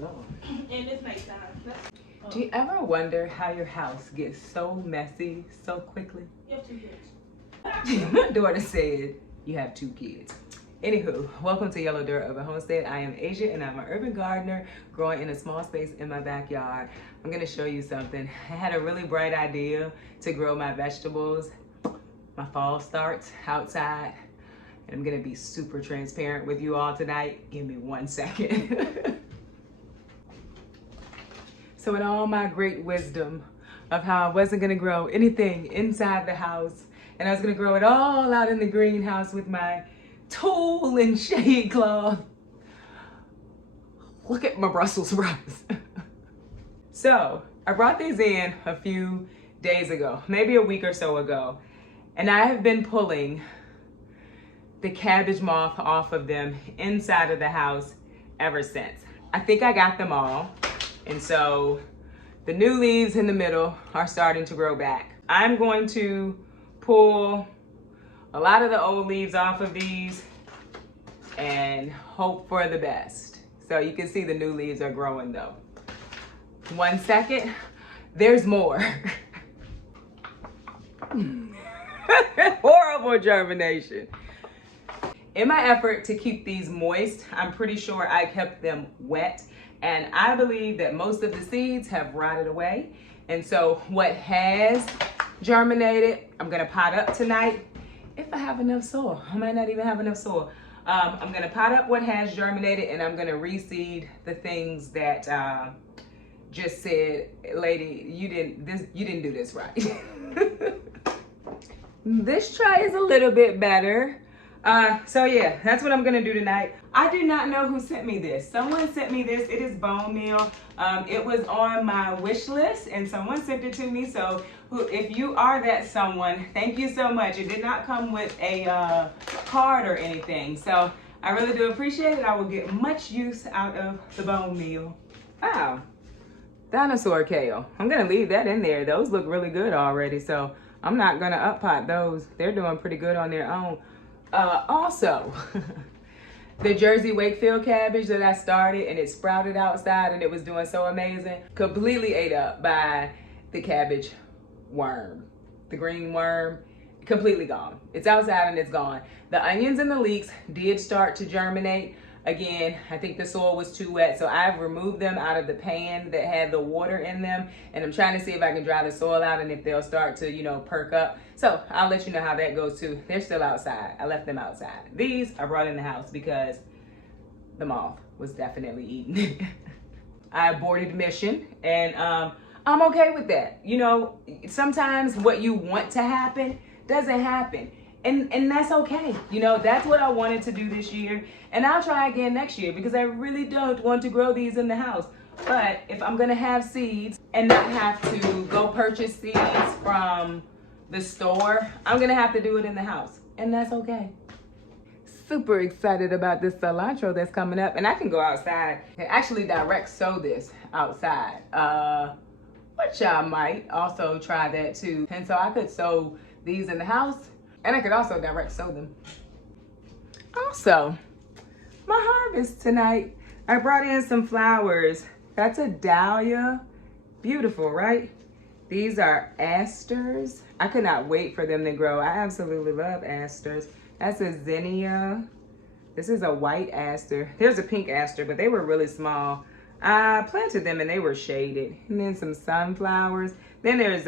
No. And it's nighttime. Do you ever wonder how your house gets so messy so quickly? You have 2 kids. My daughter said you have 2 kids. Anywho, welcome to Yellow Dirt Urban Homestead. I am Asia and I'm an urban gardener growing in a small space in my backyard. I'm gonna show you something. I had a really bright idea to grow my vegetables. My fall starts outside and I'm gonna be super transparent with you all tonight. Give me 1 second. So in all my great wisdom of how I wasn't gonna grow anything inside the house and I was gonna grow it all out in the greenhouse with my tulle and shade cloth. Look at my Brussels sprouts. So I brought these in a few days ago, maybe a week or so ago, and I have been pulling the cabbage moth off of them inside of the house ever since. I think I got them all, and so the new leaves in the middle are starting to grow back. I'm going to pull a lot of the old leaves off of these and hope for the best. So you can see the new leaves are growing though. 1 second, there's more. Horrible germination. In my effort to keep these moist, I'm pretty sure I kept them wet, and I believe that most of the seeds have rotted away. And so what has germinated, I'm gonna pot up tonight. If I have enough soil, I might not even have enough soil. I'm gonna pot up what has germinated and I'm gonna reseed the things that just said, lady, you didn't do this right. This tray is a little bit better. So yeah, that's what I'm gonna do tonight. I do not know who sent me this. Someone sent me this. It is bone meal. It was on my wish list and someone sent it to me. So if you are that someone, thank you so much. It did not come with a card or anything. So I really do appreciate it. I will get much use out of the bone meal. Wow, dinosaur kale. I'm gonna leave that in there. Those look really good already. So I'm not gonna up pot those. They're doing pretty good on their own. Also, the Jersey Wakefield cabbage that I started and it sprouted outside and it was doing so amazing, completely ate up by the cabbage worm, the green worm, completely gone. It's outside and it's gone. The onions and the leeks did start to germinate. Again, I think the soil was too wet, so I've removed them out of the pan that had the water in them, and I'm trying to see if I can dry the soil out and if they'll start to, you know, perk up. So I'll let you know how that goes too. They're still outside. I left them outside. These I brought in the house because the moth was definitely eating it. I aborted mission, and I'm okay with that. You know, sometimes what you want to happen doesn't happen. And that's okay. You know, that's what I wanted to do this year. And I'll try again next year because I really don't want to grow these in the house. But if I'm gonna have seeds and not have to go purchase seeds from the store, I'm gonna have to do it in the house. And that's okay. Super excited about this cilantro that's coming up. And I can go outside and actually direct sow this outside. Which I might also try that too. And so I could sow these in the house. And I could also direct sow them. Also, my harvest tonight, I brought in some flowers. That's a dahlia. Beautiful, right? These are asters. I could not wait for them to grow. I absolutely love asters. That's a zinnia. This is a white aster. There's a pink aster, but they were really small. I planted them and they were shaded. And then some sunflowers. Then there's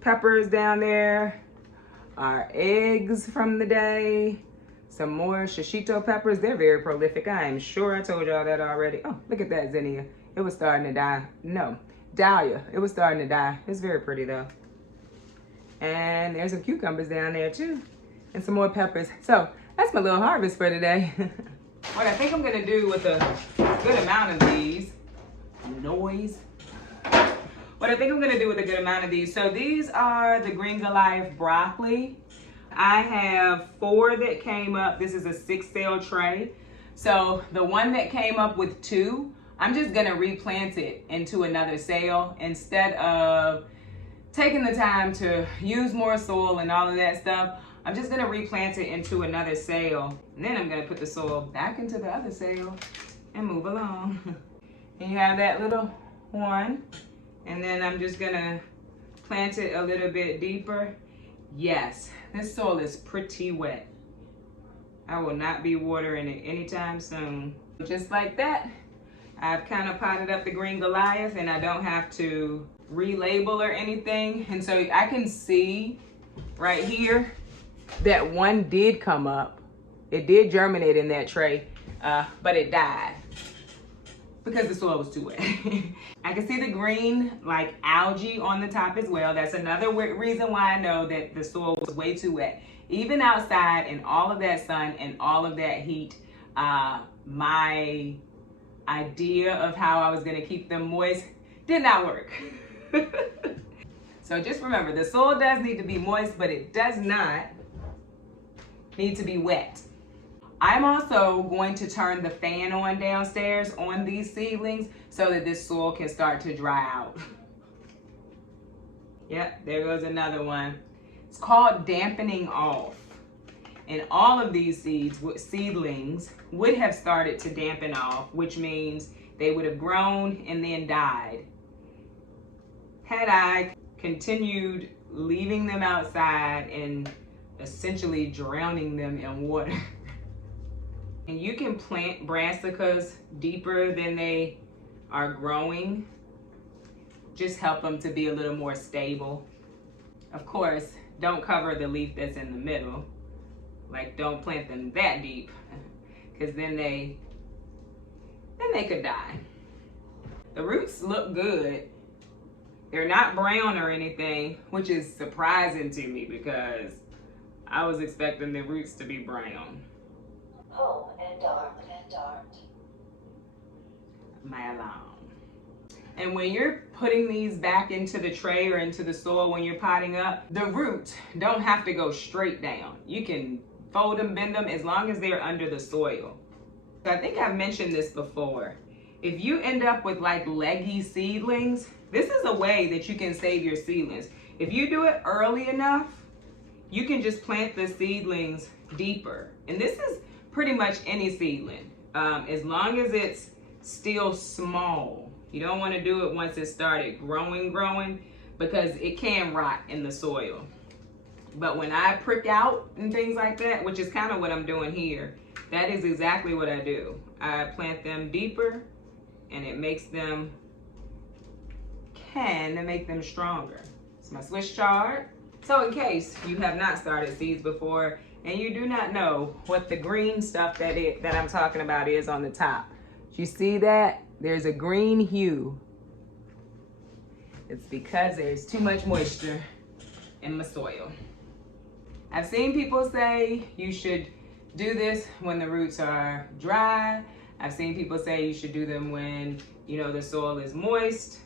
peppers down there. Our eggs from the day, some more shishito peppers. They're very prolific. I am sure I told y'all that already. Oh, look at that zinnia. It was starting to die. No, dahlia. It was starting to die. It's very pretty though. And there's some cucumbers down there too, and some more peppers. So that's my little harvest for today. What I think I'm gonna do with a good amount of these, What I think I'm gonna do with a good amount of these. So these are the Green Goliath broccoli. I have 4 that came up. This is a 6-cell tray. So the one that came up with 2, I'm just gonna replant it into another cell instead of taking the time to use more soil and all of that stuff. I'm just gonna replant it into another cell. And then I'm gonna put the soil back into the other cell and move along. And you have that little one. And then I'm just gonna plant it a little bit deeper. Yes, this soil is pretty wet. I will not be watering it anytime soon. Just like that, I've kind of potted up the green Goliath, and I don't have to relabel or anything. And so I can see right here that one did come up. It did germinate in that tray, but it died because the soil was too wet. I can see the green like algae on the top as well. That's another reason why I know that the soil was way too wet. Even outside in all of that sun and all of that heat, my idea of how I was gonna keep them moist did not work. So just remember, the soil does need to be moist, but it does not need to be wet. I'm also going to turn the fan on downstairs on these seedlings so that this soil can start to dry out. Yep, there goes another one. It's called dampening off. And all of these seedlings would have started to dampen off, which means they would have grown and then died. Had I continued leaving them outside and essentially drowning them in water. And you can plant brassicas deeper than they are growing. Just help them to be a little more stable. Of course, don't cover the leaf that's in the middle. Like, don't plant them that deep, because then they could die. The roots look good. They're not brown or anything, which is surprising to me because I was expecting the roots to be brown. Home and dark and dark. My alarm. And when you're putting these back into the tray or into the soil when you're potting up, the roots don't have to go straight down. You can fold them, bend them, as long as they're under the soil. I think I've mentioned this before. If you end up with like leggy seedlings, this is a way that you can save your seedlings. If you do it early enough, you can just plant the seedlings deeper. And this is pretty much any seedling, as long as it's still small. You don't want to do it once it started growing, because it can rot in the soil. But when I prick out and things like that, which is kind of what I'm doing here, that is exactly what I do. I plant them deeper, and it makes them, make them stronger. It's my Swiss chard. So in case you have not started seeds before, and you do not know what the green stuff that I'm talking about is on the top. You see that? There's a green hue. It's because there's too much moisture in my soil. I've seen people say you should do this when the roots are dry. I've seen people say you should do them when, you know, the soil is moist.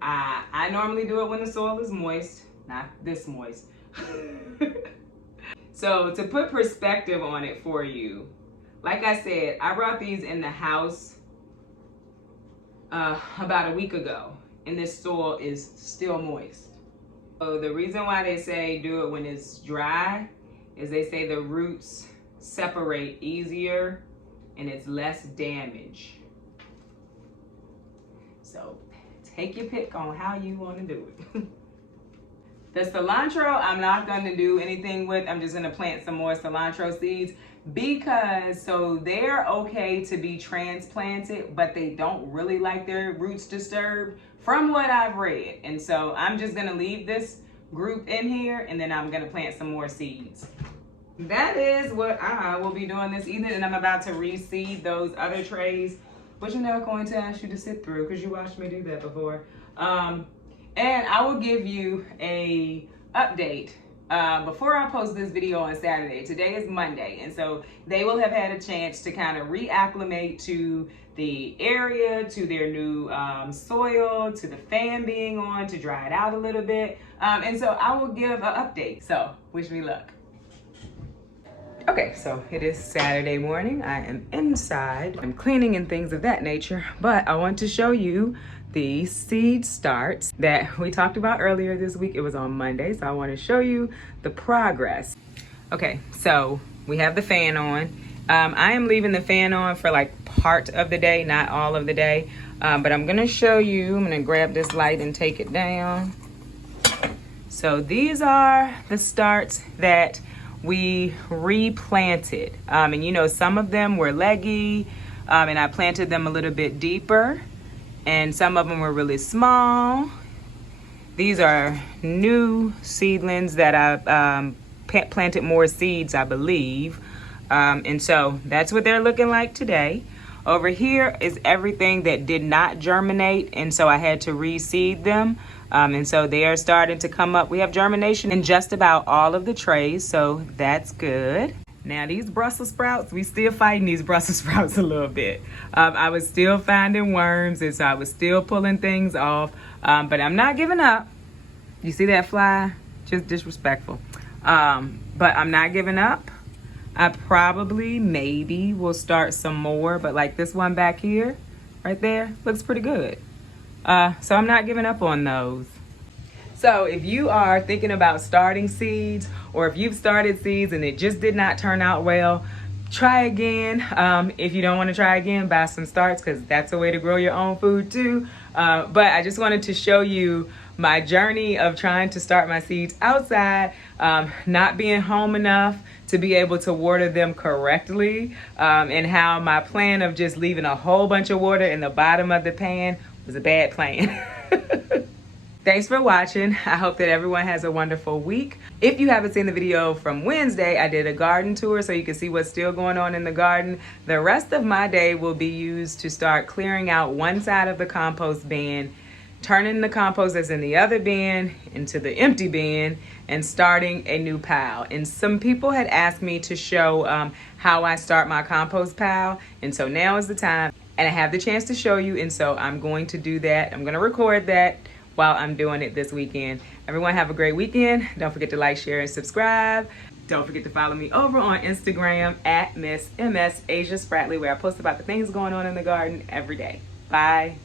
I normally do it when the soil is moist, not this moist. So to put perspective on it for you, like I said, I brought these in the house about a week ago, and this soil is still moist. So the reason why they say do it when it's dry is they say the roots separate easier and it's less damage. So take your pick on how you want to do it. The cilantro, I'm not going to do anything with. I'm just going to plant some more cilantro seeds because they're okay to be transplanted, but they don't really like their roots disturbed from what I've read. And so I'm just going to leave this group in here, and then I'm going to plant some more seeds. That is what I will be doing this evening, and I'm about to reseed those other trays, which I'm not going to ask you to sit through because you watched me do that before. And I will give you a update before I post this video on Saturday. Today is Monday, and so they will have had a chance to kind of reacclimate to the area, to their new soil, to the fan being on, to dry it out a little bit. And so I will give an update. So wish me luck. Okay, so it is Saturday morning. I am inside. I'm cleaning and things of that nature, but I want to show you the seed starts that we talked about earlier this week. It was on Monday, so I want to show you the progress. Okay, so we have the fan on. I am leaving the fan on for like part of the day, not all of the day. But I'm gonna show you, I'm gonna grab this light and take it down. So these are the starts that we replanted. And you know, some of them were leggy, and I planted them a little bit deeper. And some of them were really small. These are new seedlings that I planted more seeds, I believe. And so that's what they're looking like today. Over here is everything that did not germinate, and so I had to reseed them. And so they are starting to come up. We have germination in just about all of the trays, so that's good. Now these Brussels sprouts, we still fighting these Brussels sprouts a little bit. I was still finding worms, and so I was still pulling things off, but I'm not giving up. You see that fly? Just disrespectful. But I'm not giving up. I probably, maybe will start some more, but like this one back here, right there, looks pretty good. So I'm not giving up on those. So if you are thinking about starting seeds, or if you've started seeds and it just did not turn out well, try again. If you don't want to try again, buy some starts, because that's a way to grow your own food too. But I just wanted to show you my journey of trying to start my seeds outside, not being home enough to be able to water them correctly, and how my plan of just leaving a whole bunch of water in the bottom of the pan was a bad plan. Thanks for watching. I hope that everyone has a wonderful week. If you haven't seen the video from Wednesday, I did a garden tour so you can see what's still going on in the garden. The rest of my day will be used to start clearing out one side of the compost bin, turning the compost that's in the other bin into the empty bin, and starting a new pile. And some people had asked me to show how I start my compost pile, and so now is the time, and I have the chance to show you, and so I'm going to do that. I'm going to record that while I'm doing it this weekend. Everyone have a great weekend. Don't forget to like, share, and subscribe. Don't forget to follow me over on Instagram at Miss MS Asia Spratley, where I post about the things going on in the garden every day. Bye.